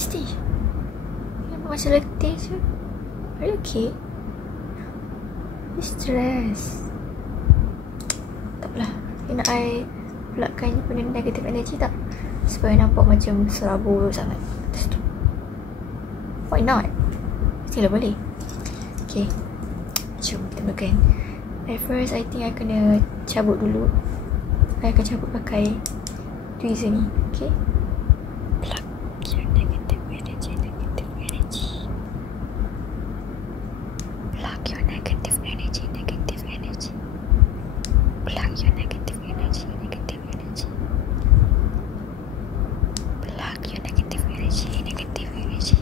Mesti. Nampak macam letih je. Are you okay? You stress. Tak apalah. You nak I plugkan benda negative energy tak? Supaya nampak macam serabut sangat atas tu. Why not? Mestilah boleh. Okay, jom kita mulakan. At first, I think I kena cabut dulu. I akan cabut pakai tweezer ni. Okay, plug your negative energy, negative energy. Plug your negative energy, negative energy. Plug your negative energy, negative energy. Plug your negative energy, negative energy.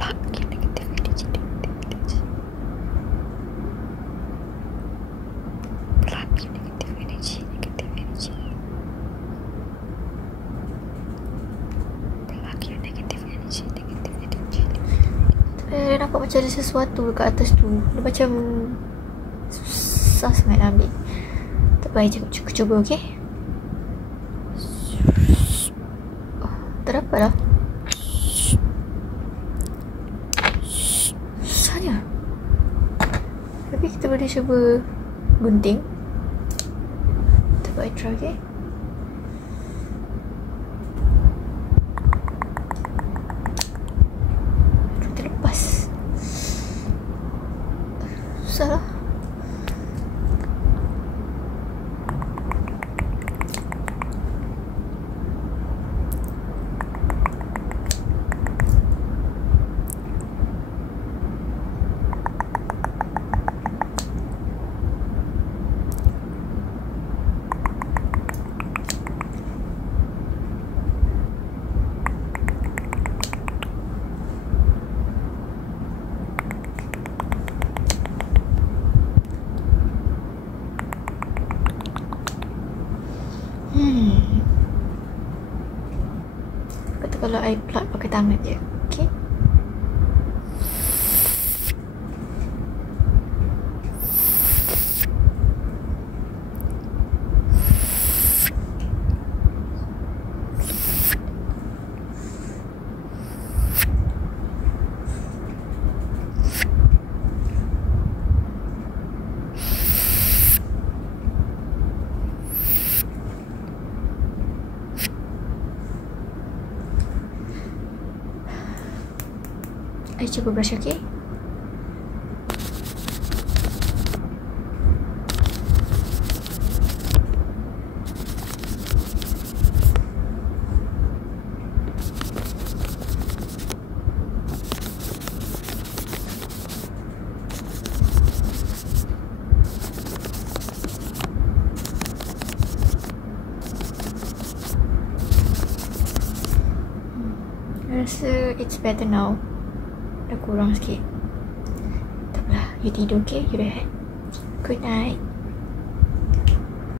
Plug your negative energy, negative energy. Plug your negative energy, negative energy. Plug your negative energy, negative energy. Nampak macam ada sesuatu dekat atas tu. Dia macam susah sangat nak ambil. Tak baik, cuba, okay? Oh, tak dapat lah. Susahnya. Tapi kita boleh cuba gunting. Tak baik, try, okay? Terlepas. Susah lah. Kata kalau I plug pakai tangan je. Okay. I cuba brush, okay? I rasa it's better now. Dah kurang sikit. Tak apalah, you tidur, okay? You rehat. Good night.